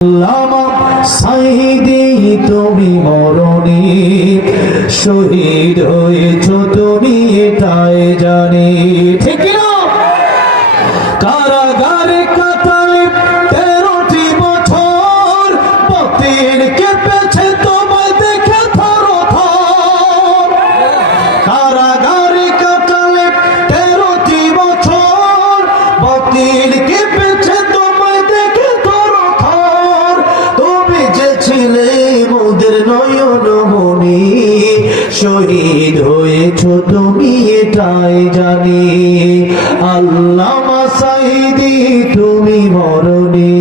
আল্লামা সাইদি তুমি মরণি শহীদ হয়েছ তুমি এটাই জানি ঠিক না কারাগারে কাটালে 13টি বছর বাতিল কেঁপেছে তোমায় দেখে থর থর কারাগারে কাটালে 13টি বছর বাতিল কেঁপেছে তোমায় দেখে থর থর তুমি যে ছিলে মোদের নয়ন মনি শহীদ হয়েছ তুমি এটাই জানি আল্লামা সাইদি তুমি মরণি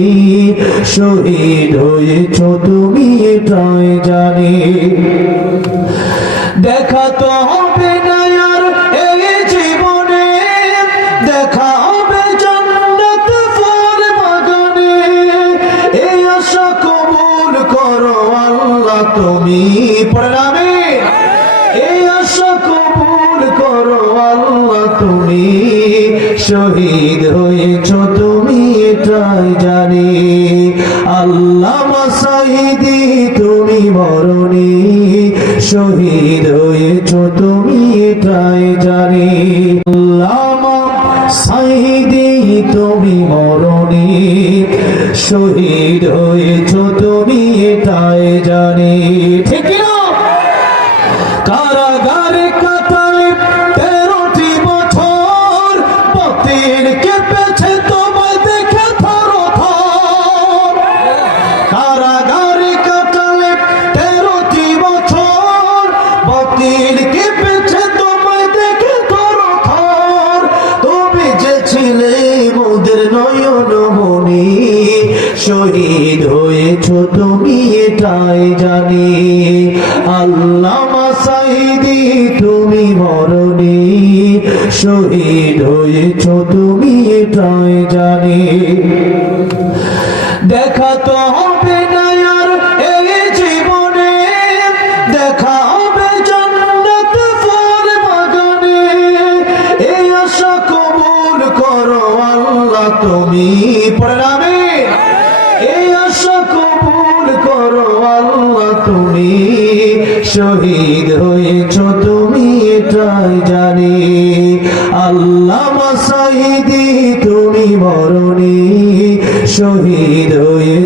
শহীদ হয়েছ তুমি এটাই জানি দেখা তো হবে না আর এই জীবনে দেখা হবে জান্নাত ফুল বাগানে এই আশা কবুল করো আল্লাহ তুমি পড়াবে এই আশা কবুল করো আল্লাহ তুমি শহীদ হয়েছ তুমি এটাই জানি আল্লামা সাইদি তুমি মরণি শহীদ হয়েছ তুমি এটাই জানি আল্লামা সাইদি তুমি মরণি শহীদ হয়েছ তুমি এটাই জানি ঠিক না কারাগারে কাটালে 13টি বছর বাতিল কেঁপেছে তোমায় দেখে থর থর কারাগারে কাটালে 13টি বছর বাতিল কেঁপেছে তোমায় দেখে থর থর তুমি যে ছিলে মোদের নয়ন মনি শহীদ হয়েছ তুমি এটাই জানি আল্লামা সাইদি তুমি মরণি শহীদ হয়েছ তুমি এটাই জানি দেখা তো হবে না আর এই জীবনে দেখা হবে জান্নাত ফুল বাগানে এই আশা কবুল করো আল্লাহ তুমি পড়াবে এই আশা কবুল করো আল্লাহ তুমি শহীদ হয়েছ তুমি এটাই জানি আল্লামা সাইদি তুমি মরণি শহীদ হয়েছ